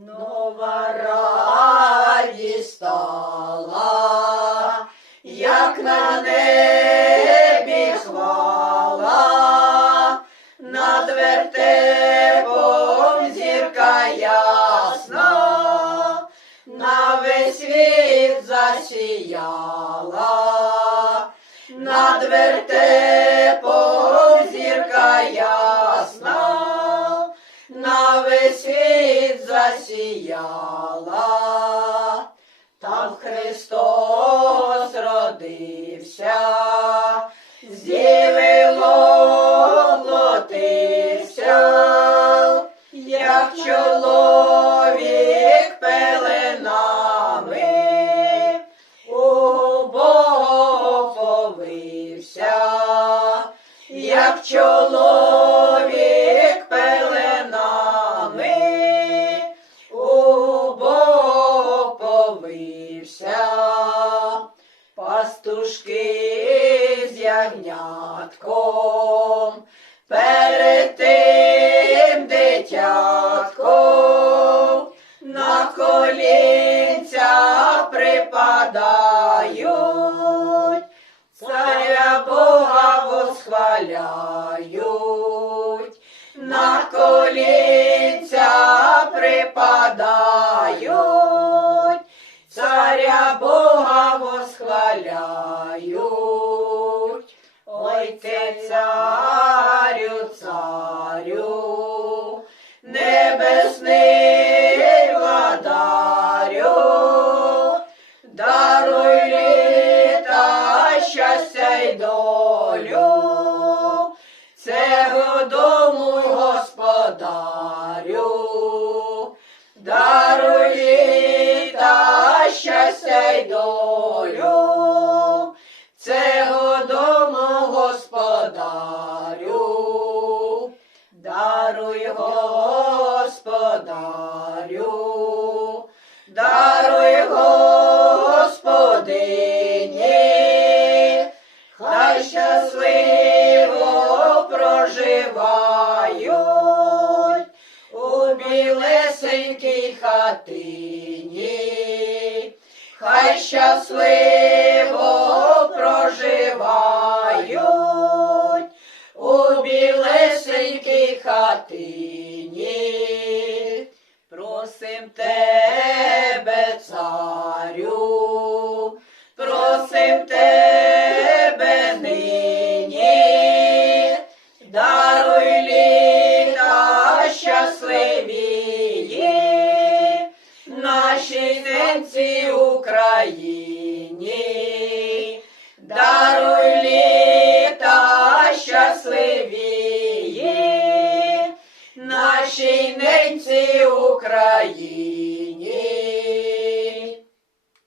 Нова радість стала, як на небі хвала, над вертепом зірка ясна, на весь світ засіяла, над вертепом засіяла, там Христос родився, з діви як чоловік пеленами, у Бога повився, як чоловік ягнятком, перед тим дитятком, на колінця припадають, царя Бога восхваляють, на колінця припадають, царя Бога восхваляють. Царю, царю, небесний владарю, даруй літа, щастя й долю, цього дому господарю, даруй літа, щастя й долю, даруй господарю, даруй господині, хай щасливо проживають у білесенькій хатині, хай щасливо білесенькій. Просим тебе, царю, просим тебе нині, даруй літа щасливії, нашій ненці Україні, даруй нашій ненці Україні.